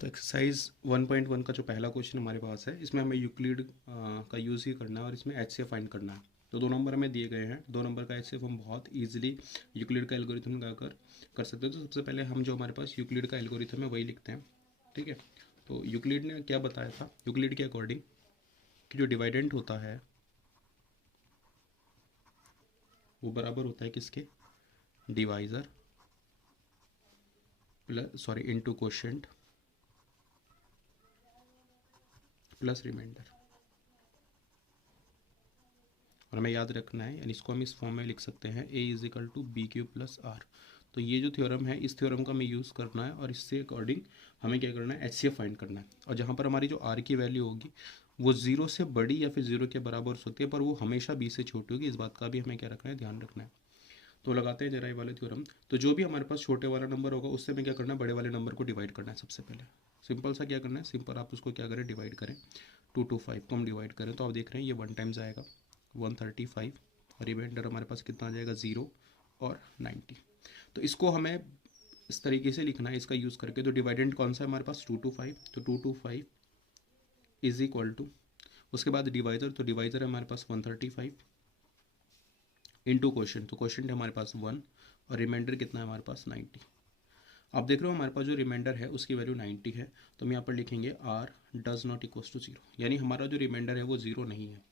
तो एक्सरसाइज 1.1 का जो पहला क्वेश्चन हमारे पास है, इसमें हमें यूक्लिड का यूज़ ही करना है और इसमें एचसीएफ फाइंड करना है। तो 2 नंबर हमें दिए गए हैं, 2 नंबर का एचसीएफ हम बहुत इजीली यूक्लिड का एल्गोरिथम लगाकर कर सकते हैं। तो सबसे पहले हम जो हमारे पास यूक्लिड का एल्गोरिथम है वही लिखते हैं। ठीक है, तो यूक्लिड ने क्या बताया था, यूक्लिड के अकॉर्डिंग कि जो डिवाइडेंट होता है वो बराबर होता है किसके, divisor plus sorry into quotient plus remainder. और हमें याद रखना है, यानी इसको हम इस फॉर्म में लिख सकते हैं, A is equal to B Q plus R. तो ये जो थ्योरम है, इस थ्योरम का हमें यूज़ करना है और इससे अकॉर्डिंग हमें क्या करना है, एचसीएफ फाइंड करना है। और जहाँ पर हमारी जो आर की वैल्यू होगी वो जीरो से बड़ी या फिर जीरो के बराबर हो सकती है, पर वो हमेशा बी से छोटी होगी। इस बात का भी हमें क्या रखना है, ध्यान रखना है। तो लगाते हैं जरा ये वाले थ्योरम। तो जो भी हमारे पास छोटे वाला नंबर होगा उससे हमें क्या करना है, बड़े वाले नंबर को डिवाइड करना है। सबसे पहले सिंपल सा क्या करना है, सिंपल आप उसको क्या करें, डिवाइड करें। 2 to 5 को हम डिवाइड करें तो आप देख रहे हैं ये 1 टाइम्स आएगा 135, और रिमाइंडर हमारे पास कितना आ जाएगा, 0 और 90। तो इसको हमें इस तरीके से लिखना है, इसका यूज़ करके। तो डिवाइडेंट कौन सा है हमारे पास, 2 to 5, तो 2 to 5 इज इक्वल टू, उसके बाद डिवाइज़र, तो डिवाइज़र है हमारे पास 135 इंटू क्वेश्चन, तो क्वेश्चन है हमारे पास 1, और रिमाइंडर कितना है हमारे पास 90। आप देख रहे हो हमारे पास जो रिमाइंडर है उसकी वैल्यू 90 है, तो हम यहाँ पर लिखेंगे R does not equals to 0, यानी हमारा जो रिमाइंडर है वो 0 नहीं है।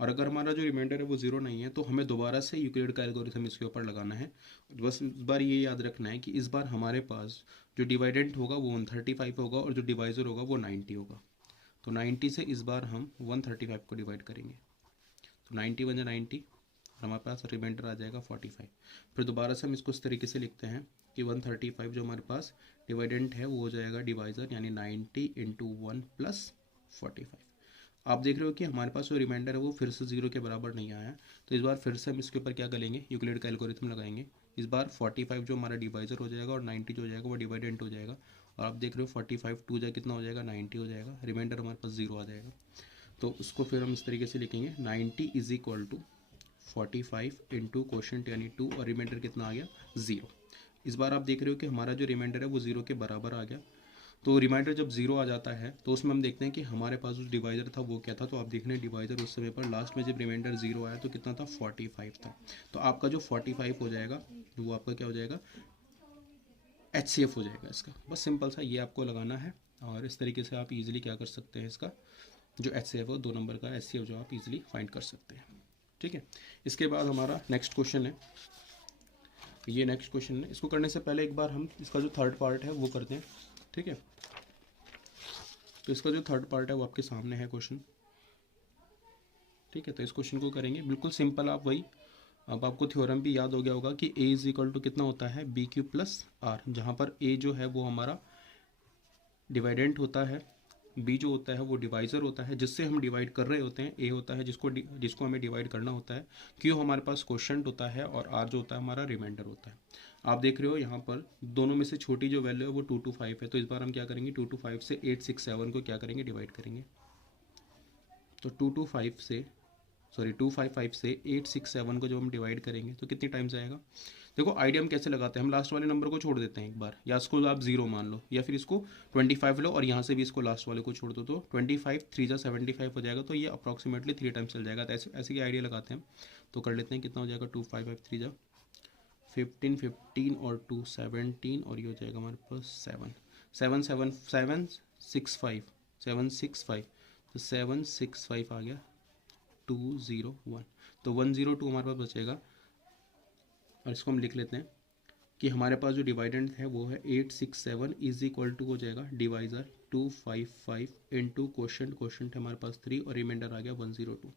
और अगर हमारा जो रिमाइंडर है वो 0 नहीं है तो हमें दोबारा से यूक्लिड का एल्गोरिथम इसके ऊपर लगाना है। बस इस बार ये याद रखना है कि इस बार हमारे पास जो डिवाइडेंट होगा वो 135 होगा और जो डिवाइज़र होगा वो 90 होगा। तो 90 से इस बार हम 135 को डिवाइड करेंगे, तो 90 बन जाए 90, और हमारे पास रिमाइंडर आ जाएगा 45। फिर दोबारा से हम इसको इस तरीके से लिखते हैं कि 135 जो हमारे पास डिवाइडेंट है वो हो जाएगा डिवाइज़र, यानी 90 इंटू 1 प्लस 45। आप देख रहे हो कि हमारे पास जो रिमाइंडर है वो फिर से 0 के बराबर नहीं आया। तो इस बार फिर से हम इसके ऊपर क्या करेंगे, यूक्लिड का एल्गोरिथम लगाएंगे। इस बार 45 जो हमारा डिवाइज़र हो जाएगा और 90 जो हो जाएगा वो डिवाइडेंट हो जाएगा। और आप देख रहे हो 45 टू जाए कितना हो जाएगा, 90 हो जाएगा, रिमाइंडर हमारे पास 0 आ जाएगा। तो उसको फिर हम इस तरीके से लिखेंगे, 90 is equal to 45 into quotient यानी 2, और रिमाइंडर कितना आ गया, 0। इस बार आप देख रहे हो कि हमारा जो रिमाइंडर है वो 0 के बराबर आ गया। तो रिमाइंडर जब 0 आ जाता है तो उसमें हम देखते हैं कि हमारे पास जो डिवाइज़र था वो क्या था। तो आप देख रहे हैं डिवाइज़र उस समय पर लास्ट में जब रिमाइंडर 0 आया तो कितना था, 45 था। तो आपका जो 45 हो जाएगा वो आपका क्या हो जाएगा, एचसीएफ हो जाएगा इसका। बस सिंपल सा ये आपको लगाना है, और इस तरीके से आप इजीली क्या कर सकते हैं, इसका जो एचसीएफ है 2 नंबर का एचसीएफ जो आप इजीली फाइंड कर सकते हैं। ठीक है, इसके बाद हमारा नेक्स्ट क्वेश्चन है, ये नेक्स्ट क्वेश्चन है। इसको करने से पहले एक बार हम इसका जो थर्ड पार्ट है वो करते हैं। ठीक है, तो इसका जो थर्ड पार्ट है वो आपके सामने है क्वेश्चन। ठीक है, तो इस क्वेश्चन को करेंगे बिल्कुल सिंपल। आप वही, अब आपको थ्योरम भी याद हो गया होगा कि ए इज इक्वल टू कितना होता है, बी क्यू प्लस आर, जहाँ पर ए जो है वो हमारा डिवाइडेंट होता है, बी जो होता है वो डिवाइज़र होता है जिससे हम डिवाइड कर रहे होते हैं, ए होता है जिसको हमें डिवाइड करना होता है, क्यू हमारे पास क्वोशिएंट होता है, और आर जो होता है हमारा रिमाइंडर होता है। आप देख रहे हो यहाँ पर दोनों में से छोटी जो वैल्यू है वो 2 to 5 है। तो इस बार हम क्या करेंगे, 2 to 5 से 867 को क्या करेंगे, डिवाइड करेंगे। तो 255 से 867 को जब हम डिवाइड करेंगे तो कितनी टाइम्स आएगा। देखो आइडिया हम कैसे लगाते हैं, हम लास्ट वाले नंबर को छोड़ देते हैं एक बार, या इसको आप 0 मान लो, या फिर इसको 25 लो और यहाँ से भी इसको लास्ट वाले को छोड़ दो, तो 25 3 जा 75 हो जाएगा। तो ये अप्रॉक्सीमेटली 3 टाइम्स चल जाएगा। तो ऐसे ऐसे की आइडिया लगाते हैं। तो कर लेते हैं, कितना हो जाएगा, 255 3 जा 15 15 और 2 17, और ये हो जाएगा हमारे पास 7 7 7 7 6 5 7 6 5, तो 765 आ गया 201। तो 102 हमारे पास बचेगा, और इसको हम लिख लेते हैं कि हमारे पास जो डिवाइडेंट है वो है 867 इज इक्वल टू हो जाएगा डिवाइज़र 255 इंटू क्वोशिएंट है हमारे पास 3, और रिमाइंडर आ गया 102।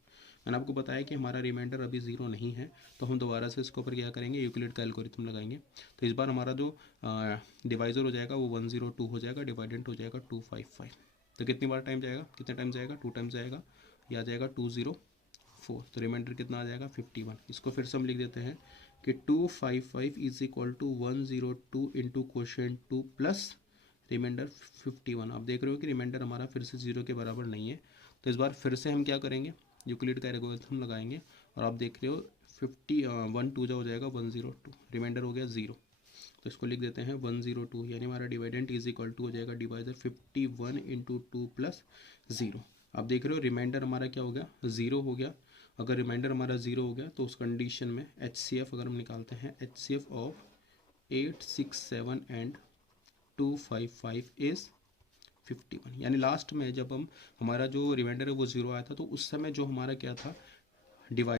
मैंने आपको बताया कि हमारा रिमाइंडर अभी 0 नहीं है, तो हम दोबारा से इसके ऊपर क्या करेंगे, यूक्लिड का एल्गोरिथम लगाएंगे। तो इस बार हमारा जो डिवाइज़र हो जाएगा वो 102 हो जाएगा, डिवाइडेंट हो जाएगा 255। तो कितनी बार टाइम जाएगा, कितने टाइम जाएगा, 2 टाइम्स जाएगा, यह आ जाएगा 204। तो रिमाइंडर कितना आ जाएगा, 51। इसको फिर से हम लिख देते हैं कि 255 is equal to 102 into quotient 2 plus remainder 51। आप देख रहे हो कि रिमाइंडर हमारा फिर से 0 के बराबर नहीं है। तो इस बार फिर से हम क्या करेंगे, यूक्लिड का एल्गोरिथम लगाएंगे, और आप देख रहे हो 1 2 हो जाएगा 102, रिमाइंडर हो गया 0। तो इसको लिख देते हैं 102, यानी हमारा डिवाइडेंट इज इक्वल टू हो जाएगा डिवाइजर 51 इंटू 2 प्लस 0। आप देख रहे हो रिमाइंडर हमारा क्या हो गया, 0 हो गया। अगर रिमाइंडर हमारा 0 हो गया तो उस कंडीशन में HCF अगर हम निकालते हैं, HCF ऑफ 8, 6, 7 एंड 255 इज 51। यानी लास्ट में जब हम हमारा जो रिमाइंडर है वो 0 आया था तो उस समय जो हमारा क्या था, डिवाइड